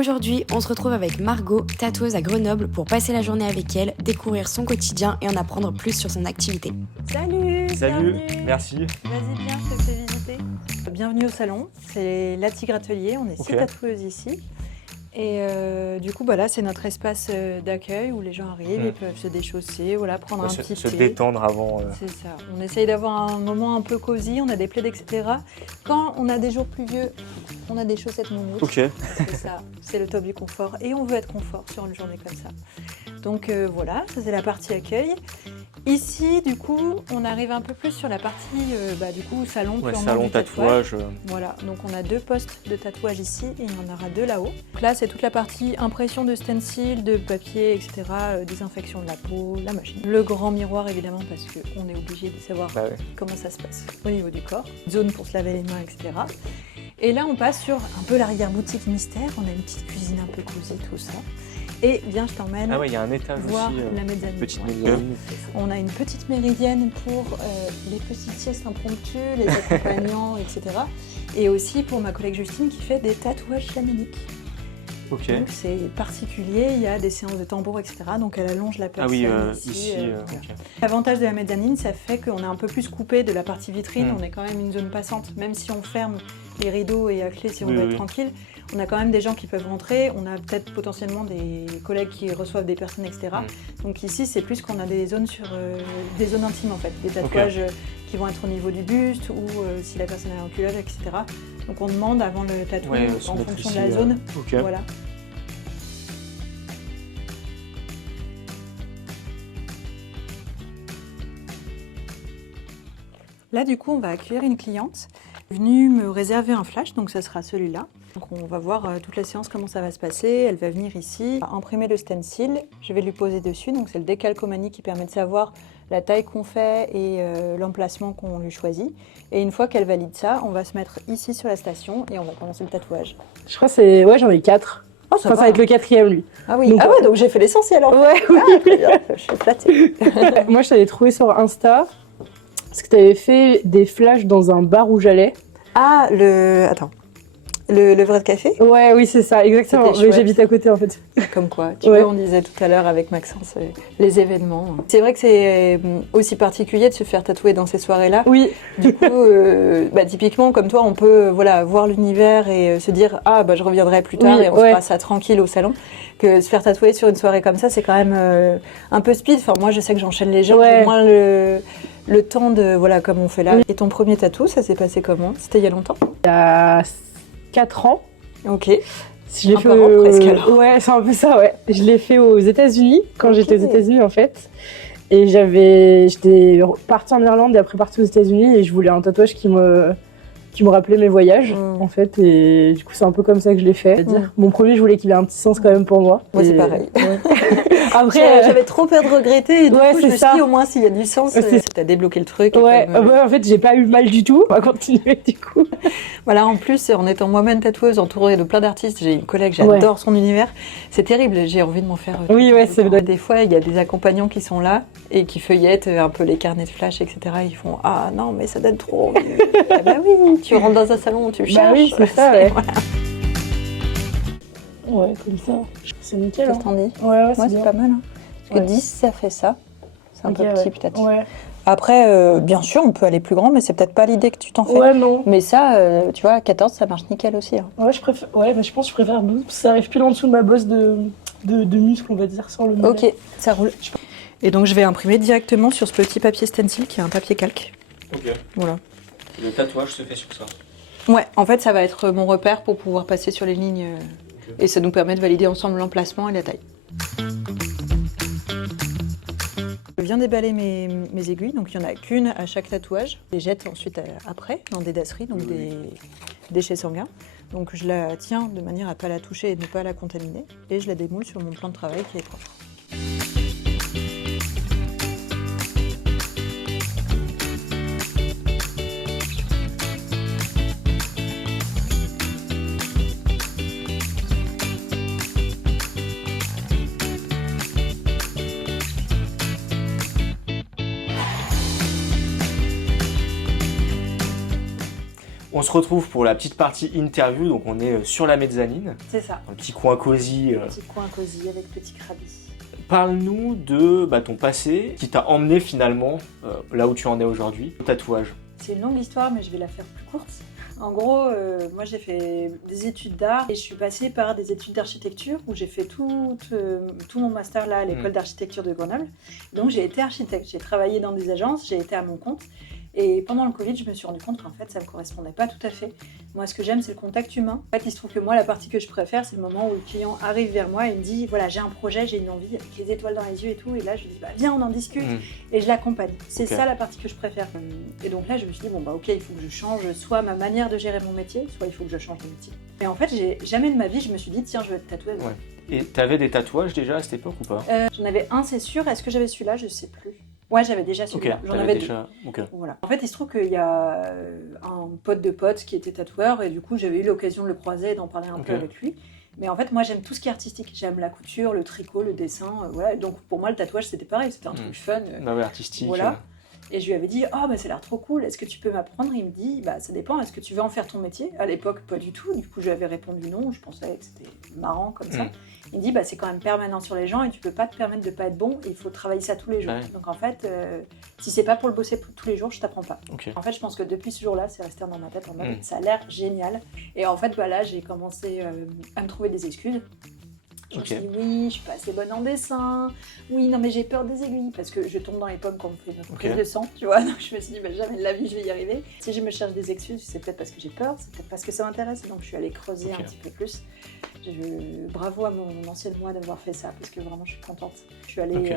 Aujourd'hui, on se retrouve avec Margot, tatoueuse à Grenoble, pour passer la journée avec elle, découvrir son quotidien et en apprendre plus sur son activité. Salut, bienvenue. Merci. Vas-y, viens, je te fais visiter. Bienvenue au salon, c'est La Tigre Atelier, on est 6 tatoueuses ici. Et du coup, là, c'est notre espace d'accueil où les gens arrivent, ils peuvent se déchausser, prendre un petit se thé. détendre avant. C'est ça. On essaye d'avoir un moment un peu cosy, on a des plaids, etc. Quand on a des jours pluvieux, on a des chaussettes moumoutes. Ok. C'est ça, c'est le top du confort. Et on veut être confort sur une journée comme ça. Donc voilà, ça c'est la partie accueil. Ici, du coup, on arrive un peu plus sur la partie salon, purement salon du tatouage. Voilà, donc on a 2 postes de tatouage ici et il y en aura 2 là-haut. Donc là, c'est toute la partie impression de stencil, de papier, etc., désinfection de la peau, la machine. Le grand miroir, évidemment, parce qu'on est obligé de savoir comment ça se passe au niveau du corps. Zone pour se laver les mains, etc. Et là, on passe sur un peu l'arrière-boutique mystère. On a une petite cuisine un peu cosy, tout ça. Et viens, je t'emmène il y a un étage voir aussi. la mezzanine. Petite méridienne. On a une petite méridienne pour les petites siestes impromptues, les accompagnants, etc. Et aussi pour ma collègue Justine qui fait des tatouages chamaniques. Ok. Donc c'est particulier, il y a des séances de tambour, etc. Donc elle allonge la personne ici. Ok. L'avantage de la mezzanine, ça fait qu'on est un peu plus coupé de la partie vitrine. On est quand même une zone passante, même si on ferme les rideaux et à clé si on veut être tranquille. On a quand même des gens qui peuvent rentrer, on a peut-être potentiellement des collègues qui reçoivent des personnes, etc. Donc ici, c'est plus qu'on a des zones des zones intimes en fait, des tatouages qui vont être au niveau du buste ou si la personne est en culotte, etc. Donc on demande avant le tatouage en fonction de la zone. Voilà. Là, du coup, on va accueillir une cliente venue me réserver un flash, donc ça sera celui-là. Donc on va voir toute la séance, comment ça va se passer. Elle va venir ici, imprimer le stencil. Je vais lui poser dessus, donc c'est le décalcomanie qui permet de savoir la taille qu'on fait et l'emplacement qu'on lui choisit. Et une fois qu'elle valide ça, on va se mettre ici sur la station et on va commencer le tatouage. Je crois que c'est... Ouais, j'en ai 4. Oh, ça va être le 4e, lui. Ah oui, donc j'ai fait l'essentiel alors. Ouais, oui. Je suis flattée. Moi, je t'avais trouvé sur Insta, parce que tu avais fait des flashs dans un bar où j'allais. Ah, Attends. Le vrai de café ? Ouais, oui, c'est ça, exactement. Mais j'habite à côté, en fait. Comme quoi, tu vois, on disait tout à l'heure avec Maxence, les événements. C'est vrai que c'est aussi particulier de se faire tatouer dans ces soirées-là. Oui. Du coup, typiquement, comme toi, on peut voir l'univers et se dire « Ah, je reviendrai plus tard et on fera ça tranquille au salon ». Que se faire tatouer sur une soirée comme ça, c'est quand même un peu speed. Enfin, moi, je sais que j'enchaîne les gens, j'ai moins le temps de, comme on fait là. Et ton premier tatou, ça s'est passé comment ? C'était il y a longtemps ? Il y a 4 ans. Ok. Je l'ai fait presque alors. Ouais, c'est un peu ça, ouais. Je l'ai fait aux États-Unis, quand j'étais aux États-Unis en fait. Et j'étais partie en Irlande et après partie aux États-Unis et je voulais un tatouage qui me rappelait mes voyages en fait. Et du coup, c'est un peu comme ça que je l'ai fait. C'est-à-dire, mon premier, je voulais qu'il ait un petit sens quand même pour moi. Moi, c'est pareil. Après, j'avais trop peur de regretter et du coup, je me suis dit au moins s'il y a du sens, t'as débloqué le truc. En fait, j'ai pas eu mal du tout. On va continuer du coup. Voilà, en plus, en étant moi-même tatoueuse, entourée de plein d'artistes, j'ai une collègue, j'adore son univers. C'est terrible, j'ai envie de m'en faire. Oui, c'est vrai. Des fois, il y a des accompagnants qui sont là et qui feuillettent un peu les carnets de flash, etc. Ils font « Ah non, mais ça donne trop !» oui, tu rentres dans un salon, tu cherches. Oui, c'est ça, ouais. Ouais, comme ça. C'est nickel. Qu'est-ce que t'en dis ? Ouais, c'est pas mal. Parce que 10, ça fait ça. C'est un peu petit, peut-être. Ouais. Après, bien sûr, on peut aller plus grand, mais c'est peut-être pas l'idée que tu t'en fais. Ouais, non. Mais ça, tu vois, à 14, ça marche nickel aussi. Ouais, je préfère. Ouais, mais je pense que je préfère 12. Ça arrive pile en dessous de ma bosse de muscle, on va dire, sans le mollet. Ok, ça roule. Et donc, je vais imprimer directement sur ce petit papier stencil qui est un papier calque. Ok. Voilà. Le tatouage se fait sur ça. Ouais, en fait, ça va être mon repère pour pouvoir passer sur les lignes. Et ça nous permet de valider ensemble l'emplacement et la taille. Je viens déballer mes aiguilles, donc il n'y en a qu'une à chaque tatouage. Je les jette ensuite après dans des dasseries, donc des déchets sanguins. Donc je la tiens de manière à ne pas la toucher et ne pas la contaminer. Et je la démoule sur mon plan de travail qui est propre. On se retrouve pour la petite partie interview, donc on est sur la mezzanine, C'est ça. un petit coin cosy. Petit coin cosy avec petit Krabi. Parle-nous de ton passé qui t'a emmené finalement là où tu en es aujourd'hui, au tatouage. C'est une longue histoire, mais je vais la faire plus courte. En gros, moi j'ai fait des études d'art et je suis passée par des études d'architecture où j'ai fait tout mon master là à l'école d'architecture de Grenoble. Donc j'ai été architecte, j'ai travaillé dans des agences, j'ai été à mon compte. Et pendant le Covid, je me suis rendu compte qu'en fait, ça ne me correspondait pas tout à fait. Moi, ce que j'aime, c'est le contact humain. En fait, il se trouve que moi, la partie que je préfère, c'est le moment où le client arrive vers moi et me dit, voilà, j'ai un projet, j'ai une envie, avec les étoiles dans les yeux et tout. Et là, je lui dis, bah, viens, on en discute. Et je l'accompagne. C'est ça la partie que je préfère. Et donc là, je me suis dit, bon, bah, ok, il faut que je change soit ma manière de gérer mon métier, soit il faut que je change de métier. Et en fait, jamais de ma vie, je me suis dit, tiens, je vais être tatoueuse. Ouais. Et t'avais des tatouages déjà à cette époque ou pas? J'en avais un, c'est sûr. Est-ce que j'avais celui-là? Je sais plus. Ouais, j'avais déjà celui-là. Ok, J'en avais déjà. Okay. Voilà. En fait, il se trouve qu'il y a un pote de pote qui était tatoueur et du coup, j'avais eu l'occasion de le croiser et d'en parler un peu avec lui. Mais en fait, moi, j'aime tout ce qui est artistique. J'aime la couture, le tricot, le dessin. Voilà. Donc, pour moi, le tatouage, c'était pareil. C'était un truc fun. Bah ouais, artistique. Voilà. Et je lui avais dit, oh, bah, ça a l'air trop cool. Est-ce que tu peux m'apprendre? Il me dit, bah, ça dépend. Est-ce que tu veux en faire ton métier? À l'époque, pas du tout. Du coup, je lui avais répondu non. Je pensais que c'était marrant comme ça. Il me dit, bah, c'est quand même permanent sur les gens et tu peux pas te permettre de pas être bon. Il faut travailler ça tous les jours. Donc en fait, si c'est pas pour le bosser tous les jours, je t'apprends pas. En fait, je pense que depuis ce jour-là, c'est resté dans ma tête en mode, ça a l'air génial. Et en fait, bah, là, j'ai commencé à me trouver des excuses. Je me suis dit, oui, je suis pas assez bonne en dessin. Oui, non, mais j'ai peur des aiguilles parce que je tombe dans les pommes quand on fait une prise de sang, tu vois. Donc je me suis dit, bah, jamais de la vie, je vais y arriver. Si je me cherche des excuses, c'est peut-être parce que j'ai peur, c'est peut-être parce que ça m'intéresse. Donc je suis allée creuser un petit peu plus. Bravo à mon ancienne moi d'avoir fait ça parce que vraiment, je suis contente. Je suis allée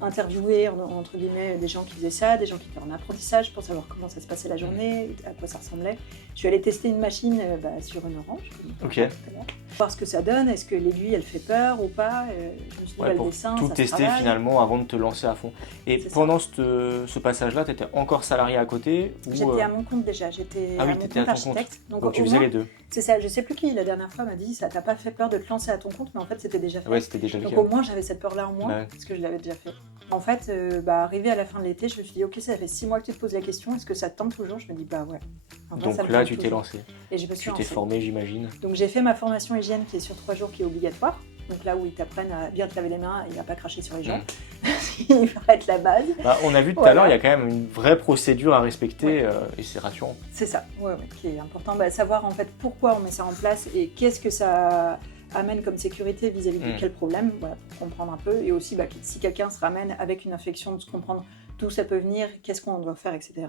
interviewer, entre guillemets, des gens qui faisaient ça, des gens qui étaient en apprentissage pour savoir comment ça se passait la journée, à quoi ça ressemblait. Je suis allée tester une machine sur une orange. Voir ce que ça donne, est-ce que l'aiguille elle fait peur ou pas. Je me suis dit, le dessin, tout ça tester finalement avant de te lancer à fond. Et pendant ce passage-là, tu étais encore salarié à côté ou... J'étais à mon compte déjà, j'étais à mon compte architecte. Donc tu faisais les deux. C'est ça, je sais plus qui la dernière fois m'a dit, ça t'a pas fait peur de te lancer à ton compte, mais en fait c'était déjà fait. Ouais, c'était déjà le cas. Donc au moins j'avais cette peur-là en moi, parce que je l'avais déjà fait. En fait, arrivé à la fin de l'été, je me suis dit, ok, ça fait 6 mois que tu te poses la question, est-ce que ça te tente toujours? Je me dis, bah ouais. Donc là, tu t'es lancé. Et je me suis tu t'es formé, j'imagine. Donc j'ai fait ma formation hygiène qui est sur 3 jours, qui est obligatoire. Donc là où ils t'apprennent à bien te laver les mains et à pas cracher sur les gens. Il va être la base. On a vu tout à l'heure, il y a quand même une vraie procédure à respecter et c'est rassurant. C'est ça, qui est important. Savoir en fait pourquoi on met ça en place et qu'est-ce que ça amène comme sécurité vis-à-vis de quel problème, pour comprendre un peu. Et aussi, si quelqu'un se ramène avec une infection, de se comprendre d'où ça peut venir, qu'est-ce qu'on doit faire, etc.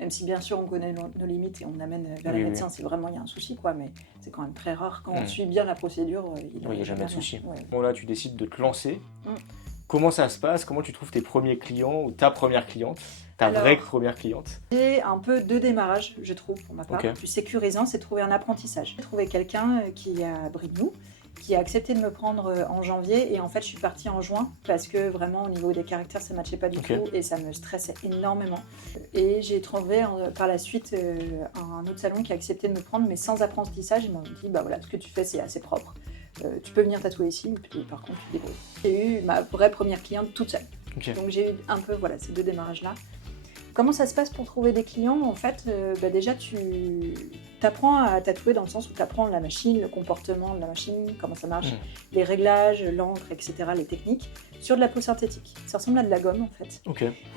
Même si bien sûr on connaît nos limites et on amène vers les médecins, c'est vraiment il y a un souci, quoi. Mais c'est quand même très rare quand on suit bien la procédure. Il n'y a jamais de souci. Ouais. Bon là, tu décides de te lancer. Comment ça se passe? Comment tu trouves tes premiers clients ou ta première cliente? Vraie première cliente? J'ai un peu deux démarrages, je trouve, pour ma part. Le plus sécurisant, c'est de trouver un apprentissage. J'ai trouvé quelqu'un qui est à Brignoux, qui a accepté de me prendre en janvier et en fait je suis partie en juin parce que vraiment au niveau des caractères ça ne matchait pas du tout et ça me stressait énormément. Et j'ai trouvé par la suite un autre salon qui a accepté de me prendre mais sans apprentissage. Ils m'ont dit bah voilà, ce que tu fais c'est assez propre, tu peux venir tatouer ici et par contre tu débrouilles. J'ai eu ma vraie première cliente toute seule. Donc j'ai eu un peu ces deux démarrages là. Comment ça se passe pour trouver des clients? En fait, déjà, tu apprends à tatouer dans le sens où tu apprends la machine, le comportement de la machine, comment ça marche, les réglages, l'encre, etc., les techniques, sur de la peau synthétique. Ça ressemble à de la gomme, en fait.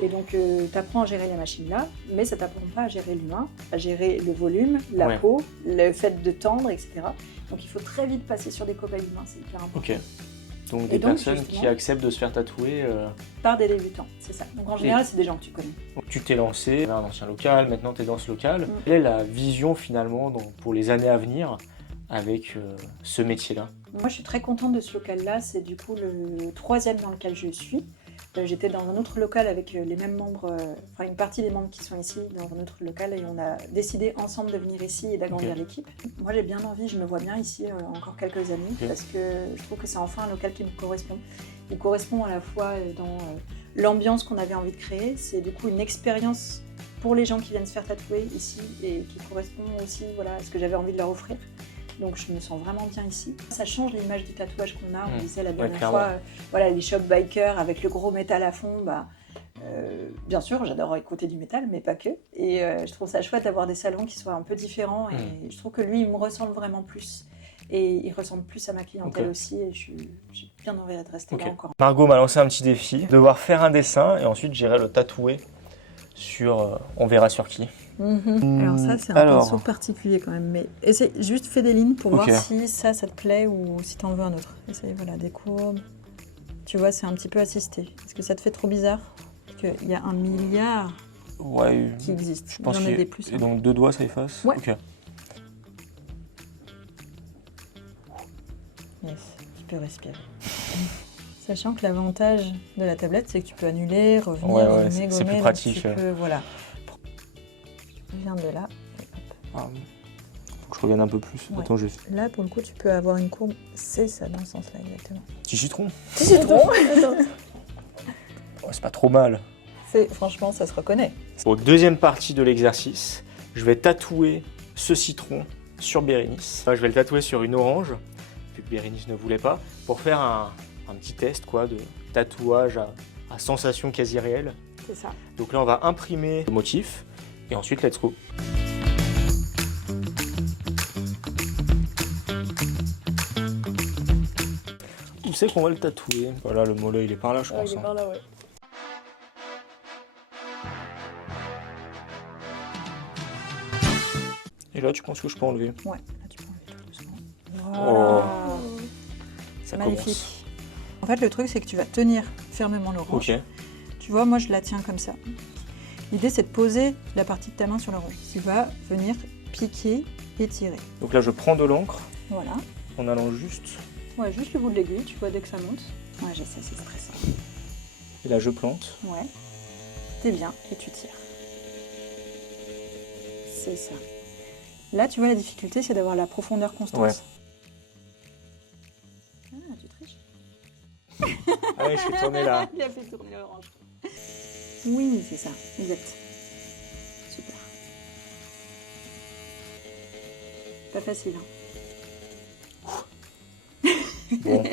Et donc, tu apprends à gérer la machine-là, mais ça t'apprend pas à gérer l'humain, à gérer le volume, la peau, le fait de tendre, etc. Donc, il faut très vite passer sur des cobayes humains, c'est hyper important. Donc des personnes qui acceptent de se faire tatouer par des débutants, c'est ça. Donc en général, c'est des gens que tu connais. Tu t'es lancé dans un ancien local, maintenant tu es dans ce local. Quelle est la vision finalement pour les années à venir avec ce métier-là? Moi, je suis très contente de ce local-là. C'est du coup le 3e dans lequel je suis. J'étais dans un autre local avec les mêmes membres, une partie des membres qui sont ici dans un autre local et on a décidé ensemble de venir ici et d'agrandir l'équipe. Moi j'ai bien envie, je me vois bien ici encore quelques années parce que je trouve que c'est enfin un local qui me correspond. Il correspond à la fois dans l'ambiance qu'on avait envie de créer, c'est du coup une expérience pour les gens qui viennent se faire tatouer ici et qui correspond aussi à ce que j'avais envie de leur offrir. Donc je me sens vraiment bien ici. Ça change l'image du tatouage qu'on a. On disait la dernière fois, les shop bikers avec le gros métal à fond. Bien sûr, j'adore écouter du métal, mais pas que. Et je trouve ça chouette d'avoir des salons qui soient un peu différents. Et je trouve que lui, il me ressemble vraiment plus. Et il ressemble plus à ma clientèle aussi. Et j'ai bien envie de rester là encore. Margot m'a lancé un petit défi, devoir faire un dessin et ensuite j'irai le tatouer sur, on verra sur qui. Alors ça, c'est un pinceau particulier quand même. Mais essaye, juste fais des lignes pour voir si ça te plaît ou si tu en veux un autre. Essaye, voilà, des courbes. Tu vois, c'est un petit peu assisté. Est-ce que ça te fait trop bizarre? Parce qu'il y a 1 milliard qui existent. Je pense qu'il y a des plus. Et donc 2 doigts, ça efface? Ouais. Yes, tu peux respirer. Sachant que l'avantage de la tablette, c'est que tu peux annuler, revenir, gommer, c'est plus pratique. Voilà. Je viens de là. Faut que je revienne un peu plus. Attends, Là, pour le coup, tu peux avoir une courbe. C'est ça, dans ce sens-là, exactement. Petit citron. Petit citron. C'est pas trop mal. Franchement, ça se reconnaît. Au deuxième partie de l'exercice, je vais tatouer ce citron sur Bérénice. Je vais le tatouer sur une orange, vu que Bérénice ne voulait pas, pour faire un petit test de tatouage à sensation quasi réelle. C'est ça. Donc là, on va imprimer le motif et ensuite, let's go. Où c'est qu'on va le tatouer? Voilà, le mollet, il est par là, je pense. Il est par là, ouais. Et là, tu penses que je peux enlever? Ouais, là, tu peux enlever tout doucement. Voilà. Ça magnifique. commence. En fait, le truc, c'est que tu vas tenir fermement l'orange. Tu vois, moi, je la tiens comme ça. L'idée, c'est de poser la partie de ta main sur l'orange. Tu vas venir piquer et tirer. Donc là, je prends de l'encre. Voilà. En allant juste. Ouais, juste le bout de l'aiguille, tu vois, dès que ça monte. Ouais, je sais, c'est stressant. Et là, je plante. Ouais. T'es bien, et tu tires. C'est ça. Là, tu vois, la difficulté, c'est d'avoir la profondeur constante. Ouais. Ah, tu triches. Allez, je suis tourné là. Il a fait tourner l'orange. Oui, c'est ça, exact. Super. Pas facile, hein. Bon.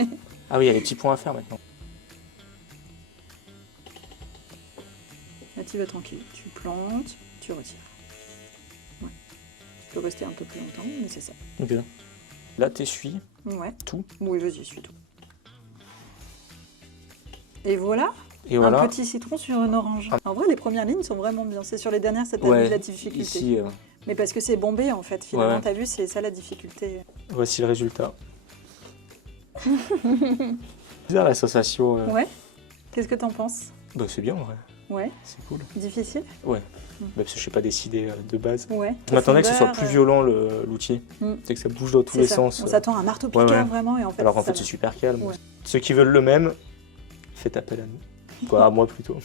Ah oui, il y a les petits points à faire maintenant. Là, tu vas tranquille. Tu plantes, tu retires. Ouais. Tu peux rester un peu plus longtemps, mais c'est ça. Ok. Là, t'essuies tout. Oui, vas-y, suis tout. Et voilà. Un petit citron sur une orange. En vrai, les premières lignes sont vraiment bien. C'est sur les dernières, ça t'a mis la difficulté. Ici, Mais parce que c'est bombé, en fait. Finalement, t'as vu, c'est ça la difficulté. Voici le résultat. Bizarre la sensation. Ouais. Qu'est-ce que t'en penses? Bah, c'est bien en vrai. Ouais. C'est cool. Difficile? Ouais. Parce que je sais pas décider de base. Ouais. Je m'attendais que ce soit plus violent l'outil. C'est que ça bouge dans tous les sens. On s'attend à un marteau-piqueur vraiment. Et en fait, alors qu'en fait, c'est super calme. Ouais. Ceux qui veulent le même, faites appel à nous. Quoi, à moi plutôt.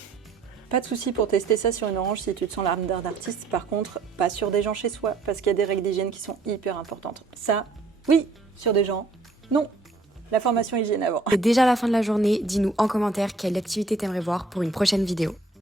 Pas de souci pour tester ça sur une orange si tu te sens l'âme d'artiste. Par contre, pas sur des gens chez soi, parce qu'il y a des règles d'hygiène qui sont hyper importantes. Ça, oui, sur des gens, non. La formation hygiène avant. C'est déjà la fin de la journée. Dis-nous en commentaire quelle activité t'aimerais voir pour une prochaine vidéo.